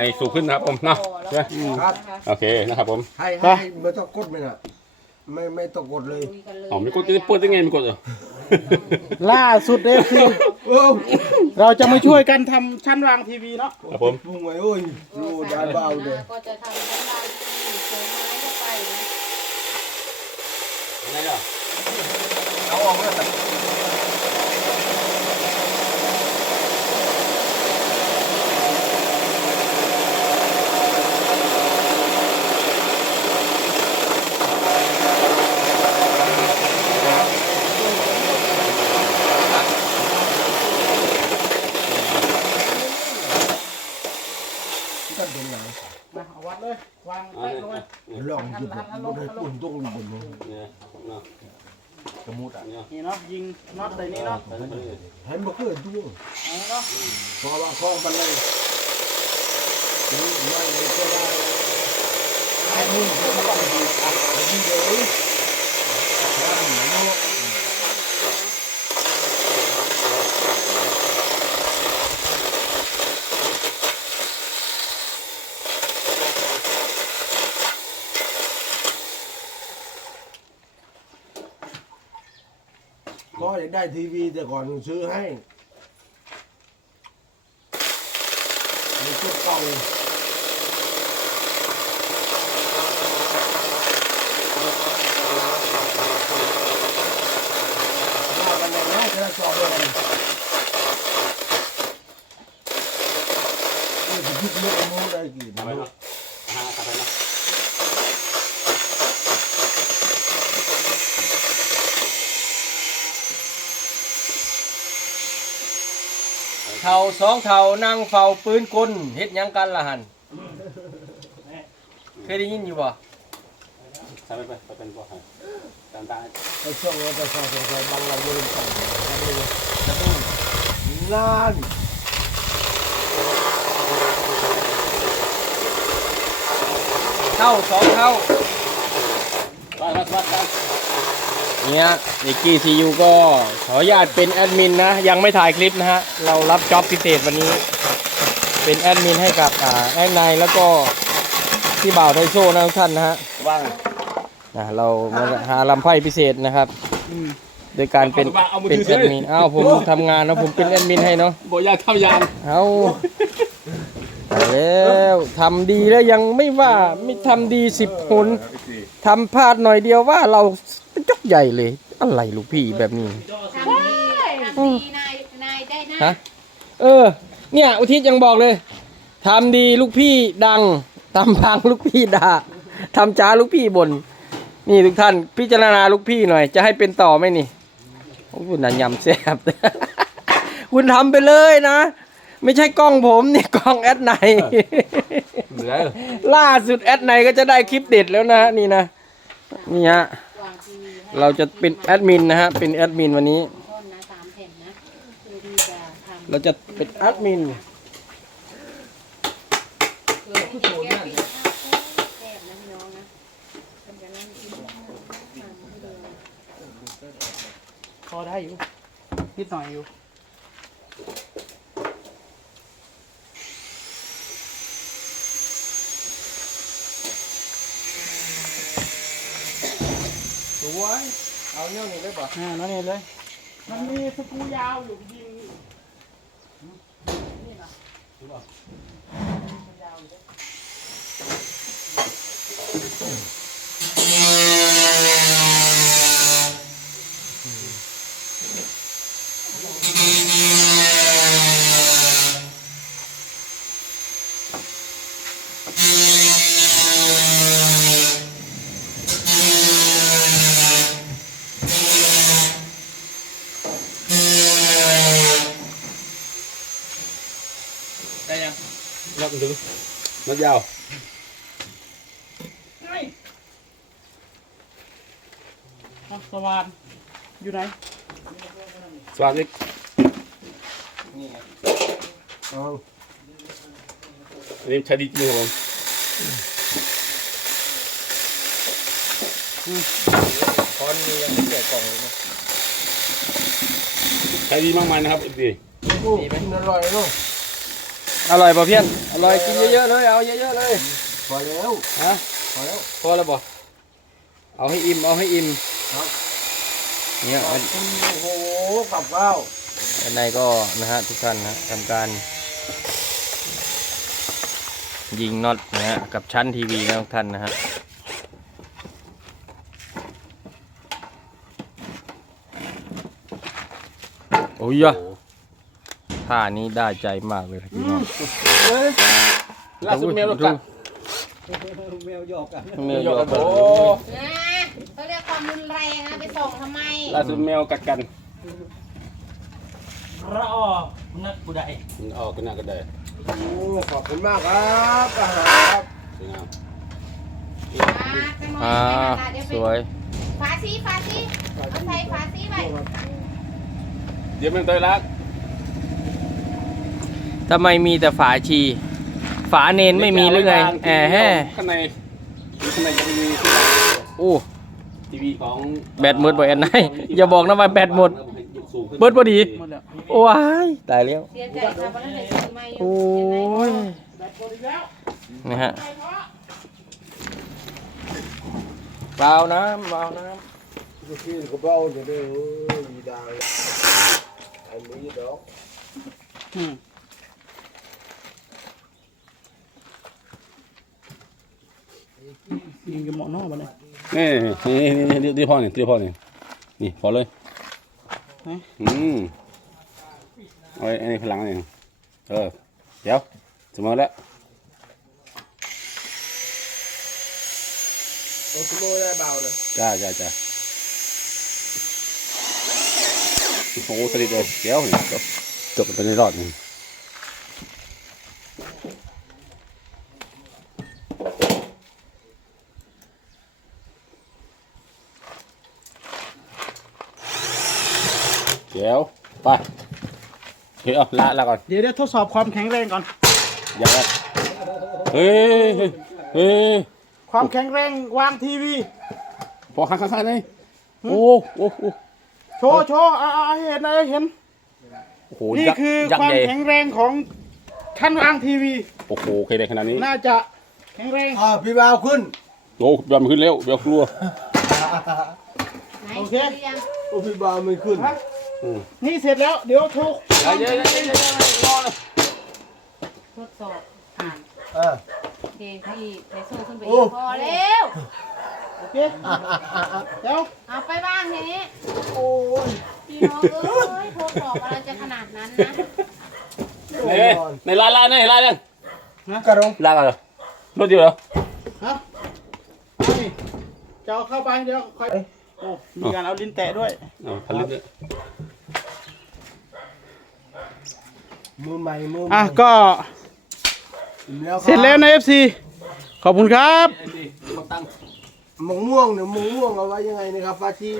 ให้สูงขึ้นนะครับผมเนาะใช่ไหมครับโอเคนะครับผมให้ให้ไม่ต้องกดมันอะไม่ไม่ต้องกดเลยอ๋อไม่กดจะเปิดได้ไงไม่กดเหรอล่าสุดเลยคือโอ้เราจะมาช่วยกันทำชั้นวางทีวีเนาะครับผมปุ้งไว้โอ้ยดูดานเบาเลยก็จะทำชั้นวางที่เสริมไม้เข้าไปนะอะไรอะเอาออกมาแเป็นหนังมาเอาวัดเลยวางไปลงไปลองหยิบมันให้ปุ่นตรงบนนี้เนี่ยเนาะสมุดอะนี่เนาะยิงน็อตใส่นี่เนาะให้มันเกิดดวงเนาะพอว่าคล้องมันเลยนี่ไม่เลยก็ได้ไอ้นี่ก็ต้องดีอะดีเลยข้ามเน ก็อยากได้ทีวีแต่ก่อนซื้อให้ในชุดเก่าว่ากันอย่างนี้จะสอบเลยนี่จะพิจารณาโม้ได้กี่ทำไมนะเนาะหาขับไปเนาะ เท่าสองเท่านั่งเฝ้าปืนกลเฮ็ดหยังกันล่ะหันเคยได้ยินอยู่บ่ทำไปไปไปเป็นพวกให้ตามตาไอ้ช่วงเราจะสอบสงสัยบางเราไม่รู้จักกันเลยจะต้องนานเท่าสองเท่า ไปมาสวัสดีเนี่ยนิกกี้ซียูก็ขออนุญาตเป็นแอดมินนะ ยังไม่ถ่ายคลิปนะฮะ เรารับจ็อบพิเศษวันนี้ เป็นแอดมินให้กับอ่าแอดนายแล้วก็พี่บ่าวไทโซ่นะทุกท่านนะฮะว่างนะเรามาหาลำไพ่พิเศษนะครับ โดยการเป็นเป็นแอดมิน อ้าวผมทำงานนะผมเป็นแอดมินให้เนาะ บอกอยากทำยางเอาไปแล้วทำดีแล้วยังไม่ว่าไม่ทำดีสิบหนทำพลาดหน่อยเดียวว่าเราเป็น จกใหญ่เลย อะไรลูกพี่แบบนี้ ทำดีทำดีนายนายได้นะฮะ เออ เนี่ย อุทิศยังบอกเลยทำดีลูกพี่ดังทำพังลูกพี่ด่าทำจ้าลูกพี่บนนี่ทุกท่าน พิจารณาลูกพี่หน่อย จะให้เป็นต่อไหมนี่โอ้คุณน่ะยำแซ่บ คุณทำไปเลยนะ ไม่ใช่กล้องผมนี่กล้องแอดไนเหลือล่าสุดแอดไนก็จะได้คลิปเด็ดแล้วนะฮะนี่นะนี่ฮะวางทีวีให้ เราจะเป็นแอดมินนะฮะ เป็นแอดมินวันนี้ ต้นนะสามแผ่นนะเพื่อที่จะทำเราจะเป็นแอดมิน แก้ปิดข้าวแซ่บนะพี่น้องนะมันนั่งกินข้าวทำให้ดูพอได้อยู่นิดหน่อยอยู่ สวยเอาเนี่ยนี่ได้ปะอ่านั่นเองเลย มันมีสกรูยาวอยู่ยิงนี่นะยาวอยู่เลย นับถึงนับยาวอะสว่านอยู่ไหนสวัสดีเอาอันนี้ใช้ดีจริงครับผมคอนมียังไม่แกะกล่องเลยนะใช้ดีมากมายนะครับดีโอ้กินอร่อยเนาะ ออร่อยป่ะเพี้ยนอร่อยกินเยอะๆเลยเอาเยอะๆเลยพอแล้วฮะพอแล้วพอแล้วบ่เอาให้อิ่มเอาให้อิ่มครับเนี่ยขอบคุณโอ้โหกับข้าวอันในก็นะฮะทุกท่านนะทำการ ยิงน็อตนะฮะกับชั้นทีวีนะทุกท่านนะฮะโอ้ยอะ ท่านี้ได้ใจมากเลยครับพี่น้องล่าสุดแมวลูกกันแมวหยอกกันเมลอยู่กับโอ้นะเขาเรียกความรุนแรงนะไปส่งทำไมล่าสุดแมวกัดกันระออนักผู้ใดมันออกกันหน้าก็ได้โอ้ขอบคุณมากครับอาหารครับสวยงามอ่าสวยฝาซีฝาซีเอาใส่ฝาซีไว้เดี๋ยวมันเตยรัก ทำไมมีแต่ฝาชี ฝาเนนไม่มีหรือไงแอบแฮ่ข้างในข้างในจะมีที่โอ้ทีวีของแบตหมดบ่แอนไนอย่าบอกนะว่าแบตหมดสูงขึ้นเบิดพอดีหมดแล้วว้ายตายแล้วเสียใจค่ะเพราะนั่นเลยซื้อมาอยู่โอ้เห็นไหมยแบตหมดอีกแล้วนะฮะเบาน้ำเบาน้ลูกพี่ก็เบ้าจะได้โอ้ยดีดังอันนี้ดอก ยิงกับหมอนอกมาเลยนี่นี่นี่นี่นี่พ่อนี่นี่พ่อนี่นี่พอเลยอืมเอาไอ้นี่พลังนี่เออเดี๋ยวสมอแล้วโอ้ขโมยได้เบาเลยจ้าจ้าจ้าโอ้สลิดเลยเดี๋ยวจบจบไปในรอดนี่ ดี๋ยวไปเฮ้ยเอาละละก่อนเดี๋ยวเดี๋ยวทดสอบความแข็งแรงก่อน อย่าละเฮ้ยเฮ้ยเฮ้ยความแข็งแรงวางทีวีพอข้างข้างข้างนี่โอ้โอ้โอ้โชว์โชว์เอาเอาเอาให้เห็นนะให้เห็นโอ้โหนี่ยักษ์คือยักควาษ์มใหญ่แข็งแรงของขั้นวางทีวี โอ้โหเคยได้ขนาดนี้น่าจะแข็งแรงอ่าพี่บ่าวขึ้นโอ้ยอมขึ้นเร็วเดี๋ยวกลัว ไหนซื้อหรือยังโอ้พี่บ่าวไม่ขึ้น นี่เสร็จแล้ว เดี๋ยวโชว์เดี๋ยวเดี๋ยวเดี๋ยวเดี๋ยวรอเลยทดสอบผ่านเออโอเคพี่ไปสู้ขึ้นไปโอ้อีกพอแล้วโอเคเดี๋ยวเอาไปบ้างทีนี้โอ้ยพี่น้องเอ้ยทดสอบอะไรจะขนาดนั้นนะในในลาลาในลายังกระดงลากันเหรอรถเดียวเหรอฮะนี่จะเอาเข้าไปเดี๋ยวค่อยโอ้มีการเอาลิ้นแตะด้วยอ๋อผลิตเนี่ย มือใหม่มือใหม่อะก็แล้วคบเสร็จแล้วใน FC ขอบคุณครับไอ้นี่เขาตั้งมะม่วงเนี่ยมะม่วงเอาไว้ยังไงนะครับฟาชี